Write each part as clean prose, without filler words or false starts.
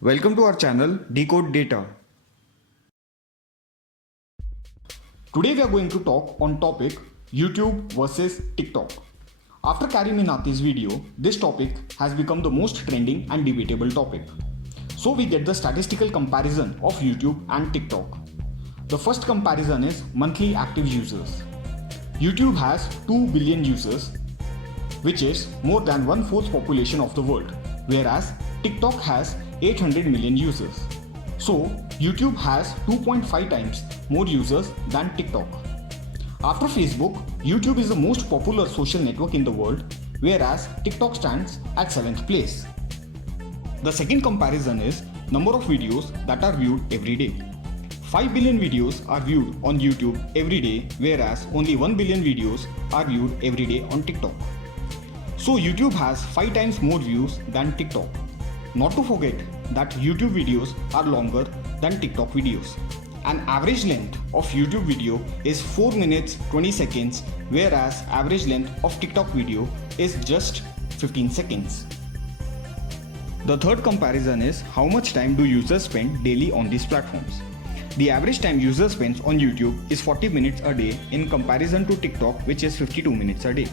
Welcome to our channel Decode Data. Today we are going to talk on topic YouTube versus TikTok. After Carrie Minati's video, this topic has become the most trending and debatable topic. So we get the statistical comparison of YouTube and TikTok. The first comparison is monthly active users. YouTube has 2 billion users, which is more than 1/4 population of the world, whereas TikTok has 800 million users. So YouTube has 2.5 times more users than TikTok. After Facebook, YouTube is the most popular social network in the world, whereas TikTok stands at 7th place. The second comparison is number of videos that are viewed every day. 5 billion videos are viewed on YouTube every day, whereas only 1 billion videos are viewed every day on TikTok. So YouTube has 5 times more views than TikTok. Not to forget that YouTube videos are longer than TikTok videos. An average length of YouTube video is 4 minutes 20 seconds, whereas average length of TikTok video is just 15 seconds. The third comparison is how much time do users spend daily on these platforms. The average time users spends on YouTube is 40 minutes a day in comparison to TikTok, which is 52 minutes a day.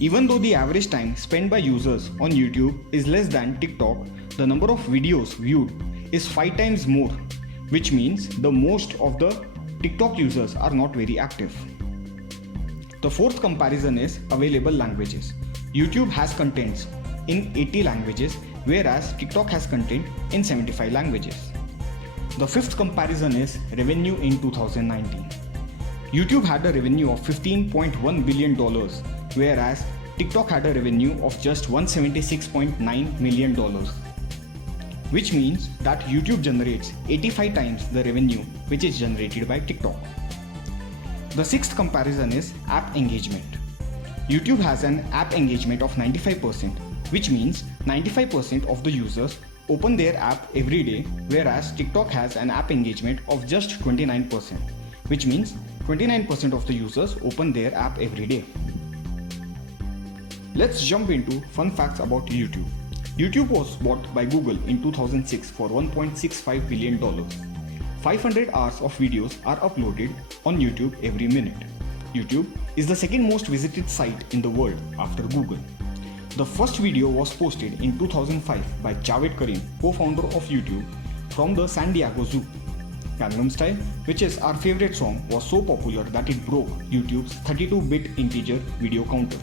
Even though the average time spent by users on YouTube is less than TikTok, the number of videos viewed is 5 times more, which means the most of the TikTok users are not very active. The fourth comparison is available languages. YouTube has contents in 80 languages, whereas TikTok has content in 75 languages. The fifth comparison is revenue in 2019. YouTube had a revenue of $15.1 billion, whereas TikTok had a revenue of just $176.9 million, which means that YouTube generates 85 times the revenue which is generated by TikTok. The sixth comparison is app engagement. YouTube has an app engagement of 95%, which means 95% of the users open their app every day, whereas TikTok has an app engagement of just 29%, which means 29% of the users open their app every day. Let's jump into fun facts about YouTube. YouTube was bought by Google in 2006 for $1.65 billion. 500 hours of videos are uploaded on YouTube every minute. YouTube is the second most visited site in the world after Google. The first video was posted in 2005 by Javed Karim, co-founder of YouTube, from the San Diego Zoo. Gangnam Style, which is our favorite song, was so popular that it broke YouTube's 32-bit integer video counter.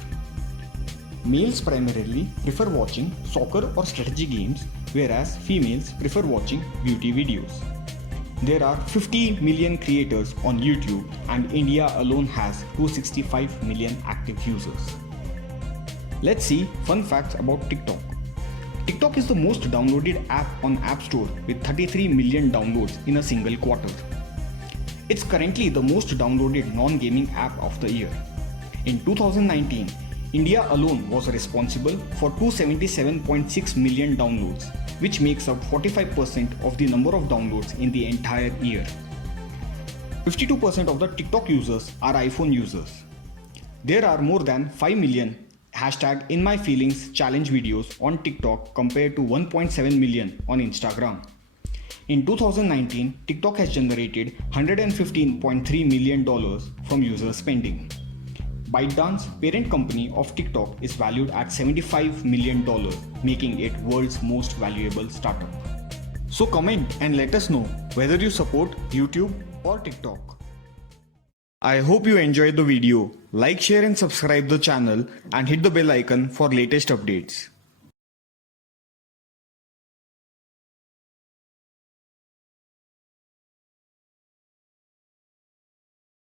Males primarily prefer watching soccer or strategy games, whereas females prefer watching beauty videos. There are 50 million creators on YouTube, and India alone has 265 million active users. Let's see fun facts about TikTok. TikTok is the most downloaded app on App Store with 33 million downloads in a single quarter. It's currently the most downloaded non-gaming app of the year. In 2019, India alone was responsible for 277.6 million downloads, which makes up 45% of the number of downloads in the entire year. 52% of the TikTok users are iPhone users. There are more than 5 million #InMyFeelings challenge videos on TikTok compared to 1.7 million on Instagram. In 2019, TikTok has generated $115.3 million from user spending. ByteDance, parent company of TikTok, is valued at $75 million, making it world's most valuable startup. So comment and let us know whether you support YouTube or TikTok. I hope you enjoyed the video. Like, share and subscribe the channel and hit the bell icon for latest updates.